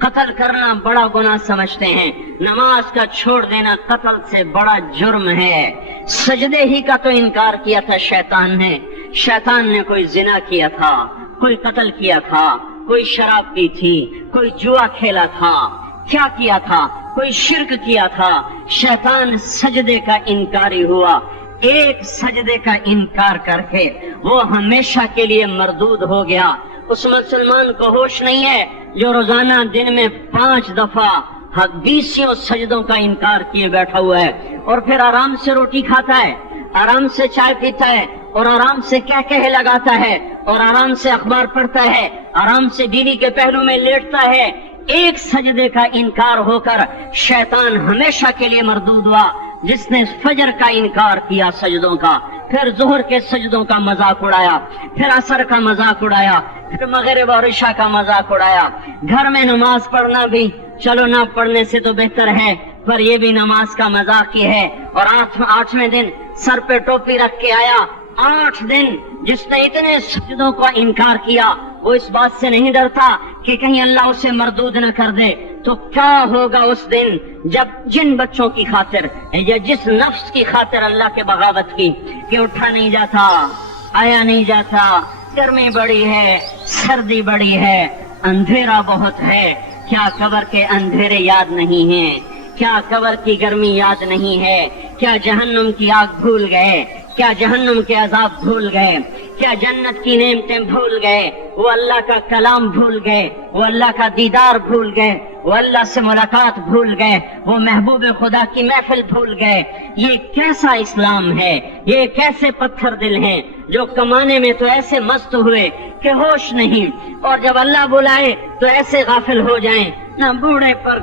قتل کرنا بڑا گناہ سمجھتے ہیں، نماز کا چھوڑ دینا قتل سے بڑا جرم ہے۔ سجدے ہی کا تو انکار کیا تھا شیطان نے کوئی زنا کیا تھا، کوئی قتل کیا تھا، کوئی شراب پی تھی، کوئی جوا کھیلا تھا، کیا کیا تھا؟ کوئی شرک کیا تھا۔ شیطان سجدے کا انکاری ہوا، ایک سجدے کا انکار کر کے وہ ہمیشہ کے لیے مردود ہو گیا۔ اس مسلمان کو ہوش نہیں ہے جو روزانہ دن میں 5 دفعہ 20 سجدوں کا انکار کیے بیٹھا ہوا ہے، اور پھر آرام سے روٹی کھاتا ہے، آرام سے چائے پیتا ہے، اور آرام سے کہہ لگاتا ہے، اور آرام سے اخبار پڑھتا ہے، آرام سے بیوی کے پہلو میں لیٹتا ہے۔ ایک سجدے کا انکار ہو کر شیطان ہمیشہ کے لیے مردود ہوا۔ جس نے فجر کا انکار کیا سجدوں کا، پھر ظہر کے سجدوں کا مذاق اڑایا، پھر عصر کا مذاق اڑایا، پھر مغرب اور عشاء کا مذاق اڑایا۔ گھر میں نماز پڑھنا بھی چلو نہ پڑھنے سے تو بہتر ہے، پر یہ بھی نماز کا مذاق ہی ہے۔ اور 8ویں دن سر پہ ٹوپی رکھ کے آیا۔ 8 دن جس نے اتنے سجدوں کا انکار کیا، وہ اس بات سے نہیں ڈرتا کہ کہیں اللہ اسے مردود نہ کر دے۔ تو کیا ہوگا اس دن جب جن بچوں کی خاطر یا جس نفس کی خاطر اللہ کے بغاوت کی کہ اٹھا نہیں جاتا، آیا نہیں جاتا، گرمی بڑی ہے، سردی بڑی ہے، اندھیرا بہت ہے، کیا قبر کے اندھیرے یاد نہیں ہیں؟ کیا قبر کی گرمی یاد نہیں ہے؟ کیا جہنم کی آگ بھول گئے؟ کیا جہنم کے عذاب بھول گئے؟ کیا جنت کی نعمتیں بھول گئے؟ وہ اللہ کا کلام بھول گئے، وہ اللہ کا دیدار بھول گئے، وہ اللہ سے ملاقات بھول گئے، وہ محبوب خدا کی محفل بھول گئے۔ یہ کیسا اسلام ہے؟ یہ کیسے پتھر دل ہیں جو کمانے میں تو ایسے مست ہوئے کہ ہوش نہیں، اور جب اللہ بلائے تو ایسے غافل ہو جائیں، نہ بوڑھے پر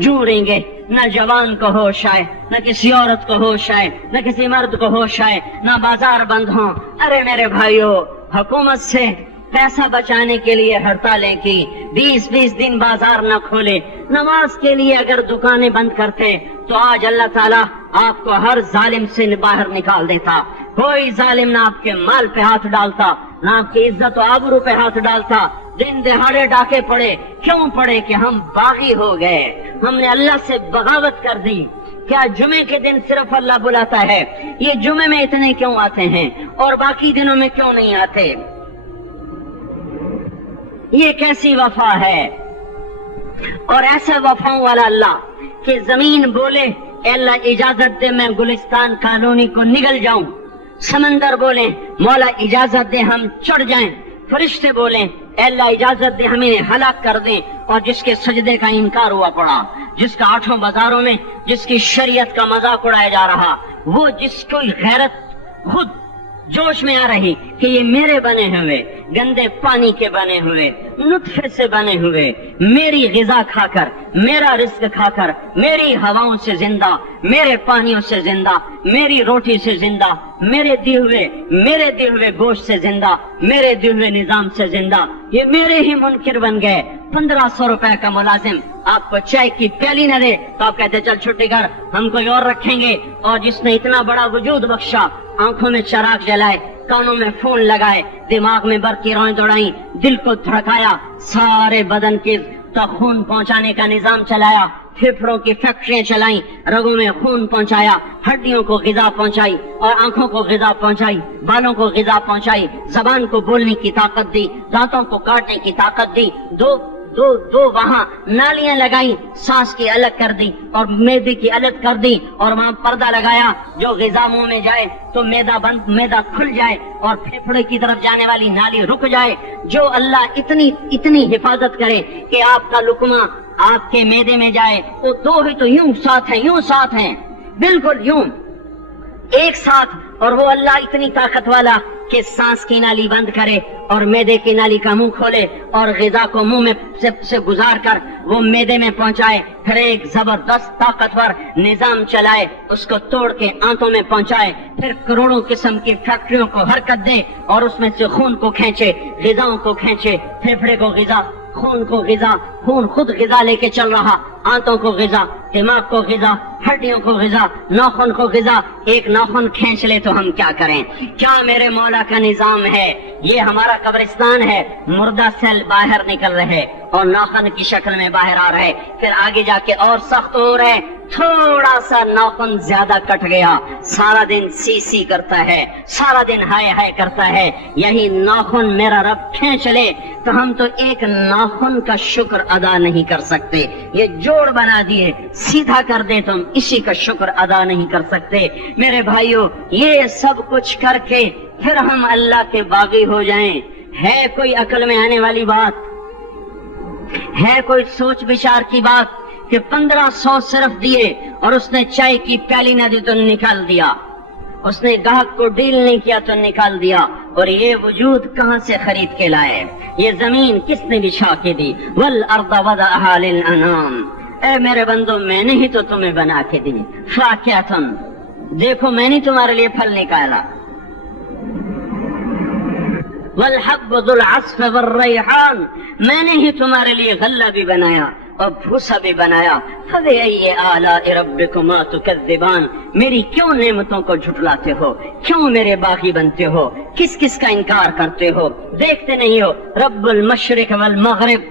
جوڑیں گے، نہ جوان کو ہوش آئے، نہ کسی عورت کو ہوش آئے، نہ کسی مرد کو ہوش آئے، نہ بازار بند ہوں۔ ارے میرے بھائیو، حکومت سے پیسہ بچانے کے لیے ہڑتالیں کی، 20 دن بازار نہ کھولے، نماز کے لیے اگر دکانیں بند کرتے تو آج اللہ تعالیٰ آپ کو ہر ظالم سے باہر نکال دیتا۔ کوئی ظالم نہ آپ کے مال پہ ہاتھ ڈالتا، نہ آپ کی عزت و آبرو پہ ہاتھ ڈالتا۔ دن دہاڑے ڈاکے پڑے، کیوں پڑے؟ کہ ہم باغی ہو گئے، ہم نے اللہ سے بغاوت کر دی۔ کیا جمعے کے دن صرف اللہ بلاتا ہے؟ یہ جمعے میں اتنے کیوں آتے ہیں اور باقی دنوں میں کیوں نہیں آتے؟ یہ کیسی وفا ہے؟ اور ایسا وفاؤں والا اللہ کہ زمین بولے اے اللہ اجازت دے میں گلستان کالونی کو نگل جاؤں، سمندر بولے مولا اجازت دے ہم چڑھ جائیں، فرشتے بولیں اے اللہ اجازت دے ہمیں ہلاک کر دیں، اور جس کے سجدے کا انکار ہوا پڑا، جس کا 8 بازاروں میں جس کی شریعت کا مذاق اڑایا جا رہا، وہ جس کو غیرت خود جوش میں آ رہی کہ یہ میرے بنے ہوئے گندے پانی کے بنے ہوئے نطفے سے بنے ہوئے، میری غذا کھا کر، میرا رزق کھا کر، میری ہواؤں سے زندہ، میرے پانیوں سے زندہ، میری روٹی سے زندہ، میرے دیے ہوئے گوشت سے زندہ، میرے دیے ہوئے نظام سے زندہ، یہ میرے ہی منکر بن گئے۔ 1500 روپے کا ملازم آپ کو چائے کی پیالی نہ دے تو آپ کہتے چل چھٹی کر، ہم کوئی اور رکھیں گے۔ اور جس نے اتنا بڑا وجود بخشا، آنکھوں میں چراغ جلائے، کانوں میں فون لگائے، دماغ میں برقی روئیں دوڑائیں، دل کو دھڑکایا، سارے بدن کے تک خون پہنچانے کا نظام چلایا، پھیپھڑوں کی فیکٹریاں چلائیں، رگوں میں خون پہنچایا، ہڈیوں کو غذا پہنچائی اور آنکھوں کو غذا پہنچائی، بالوں کو غذا پہنچائی، زبان کو بولنے کی طاقت دی، دانتوں کو کاٹنے کی طاقت دی، دو وہاں نالیاں لگائی، سانس کی الگ کر دی اور معدے کی الگ کر دی، اور وہاں پردہ لگایا، جو غذا منہ میں جائے تو معدہ کھل جائے اور پھیپھڑے کی طرف جانے والی نالی رک جائے۔ جو اللہ اتنی حفاظت کرے کہ آپ کا لقمہ آپ کے معدے میں جائے، وہ دو ہی تو یوں ساتھ ہیں بالکل یوں ایک ساتھ، اور وہ اللہ اتنی طاقت والا کہ سانس کی نالی بند کرے اور معدے کی نالی کا منہ کھولے اور غذا کو منہ میں سے گزار کر وہ معدے میں پہنچائے، پھر ایک زبردست طاقتور نظام چلائے، اس کو توڑ کے آنتوں میں پہنچائے، پھر کروڑوں قسم کی فیکٹریوں کو حرکت دے اور اس میں سے خون کو کھینچے، غذاؤں کو کھینچے، پھیپھڑے کو غذا، خون کو غذا، خون خود غذا لے کے چل رہا، آنتوں کو غذا، دماغ کو غذا، ہڈیوں کو غذا، ناخن کو غذا، ایک ناخن کھینچ لے تو ہم کیا کریں؟ کیا میرے مولا کا نظام ہے؟ یہ ہمارا قبرستان ہے، مردہ سیل باہر نکل رہے اور ناخن کی شکل میں باہر آ رہے، پھر آگے جا کے اور سخت ہو رہے، تھوڑا سا ناخن زیادہ کٹ گیا، سارا دن سی سی کرتا ہے، سارا دن ہائے ہائے کرتا ہے، یہی ناخن میرا رب کھینچ لے تو ہم تو ایک ناخن کا شکر ادا نہیں کر سکتے، یہ جوڑ بنا دیے، سیدھا کر دے تم اسی کا شکر ادا نہیں کر سکتے۔ میرے بھائیو، یہ سب کچھ کر کے پھر ہم اللہ کے باغی ہو جائیں، ہے کوئی عقل میں آنے والی بات؟ ہے کوئی سوچ بچار کی بات کہ 1500 صرف دیے اور اس نے چائے کی پیالی نہ دی تو نکال دیا، اس نے گاہک کو ڈیل نہیں کیا تو نکال دیا، اور یہ وجود کہاں سے خرید کے لائے؟ یہ زمین کس نے بچھا کے دی؟ والارض وضعها للانام، اے میرے بندو میں نے ہی تو تمہیں بنا کے دی، فاکہۃ، دیکھو میں نے تمہارے لیے پھل نکالا، والحب ذو العصف والریحان، میں نے ہی تمہارے لیے غلہ بھی بنایا اور بھوسا بھی بنایا، فبأي آلاء ربكما تكذبان، میری کیوں نعمتوں کو جھٹلاتے ہو؟ کیوں میرے باغی بنتے ہو؟ کس کس کا انکار کرتے ہو؟ دیکھتے نہیں ہو رب المشرق والمغرب،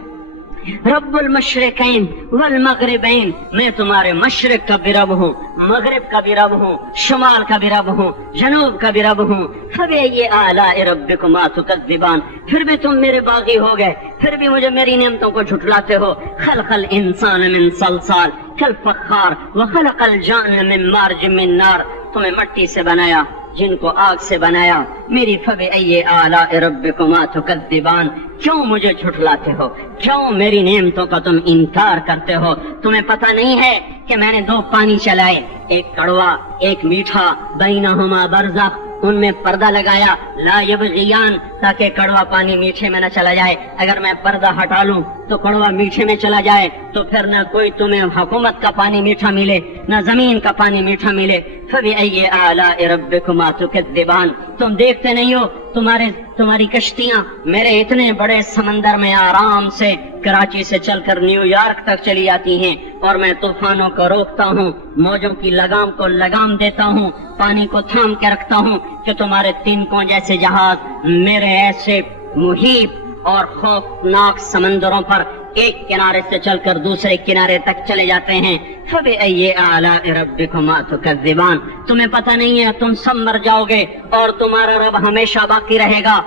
رب المشرقین والمغربین، میں تمہارے مشرق کا بھی رب ہوں، مغرب کا بھی رب ہوں، شمال کا بھی رب ہوں، جنوب کا بھی رب ہوں، فبأي آلاء ربكما تكذبان، پھر بھی تم میرے باغی ہو گئے، پھر بھی مجھے میری نعمتوں کو جھٹلاتے ہو۔ خلق الانسان من صلصال کالفخار وخلق الجان من مارج من نار، تمہیں مٹی سے بنایا، جن کو آگ سے بنایا، میری فبأي آلاء ربكما تكذبان، کیوں مجھے جھٹلاتے ہو؟ کیوں میری نعمتوں کا تم انکار کرتے ہو؟ تمہیں پتہ نہیں ہے کہ میں نے 2 پانی چلائے، ایک کڑوا ایک میٹھا، بینہما برزخ، ان میں پردہ لگایا، لا یبغیان، تاکہ کڑوا پانی میٹھے میں نہ چلا جائے، اگر میں پردہ ہٹا لوں تو کڑوا میٹھے میں چلا جائے تو پھر نہ کوئی تمہیں حکومت کا پانی میٹھا ملے نہ زمین کا پانی میٹھا ملے۔ فبأي آلاء ربكما تكذبان، تم دیکھتے نہیں ہو تمہاری کشتیاں میرے اتنے بڑے سمندر میں آرام سے کراچی سے چل کر نیو یارک تک چلی جاتی ہیں، اور میں طوفانوں کو روکتا ہوں، موجوں کی لگام کو لگام دیتا ہوں، پانی کو تھام کے رکھتا ہوں کہ تمہارے تنکوں جیسے جہاز میرے ایسے محیط اور خوفناک سمندروں پر ایک کنارے سے چل کر دوسرے کنارے تک چلے جاتے ہیں۔ فبأي آلاء ربكما تكذبان، تمہیں پتہ نہیں ہے تم سب مر جاؤ گے اور تمہارا رب ہمیشہ باقی رہے گا۔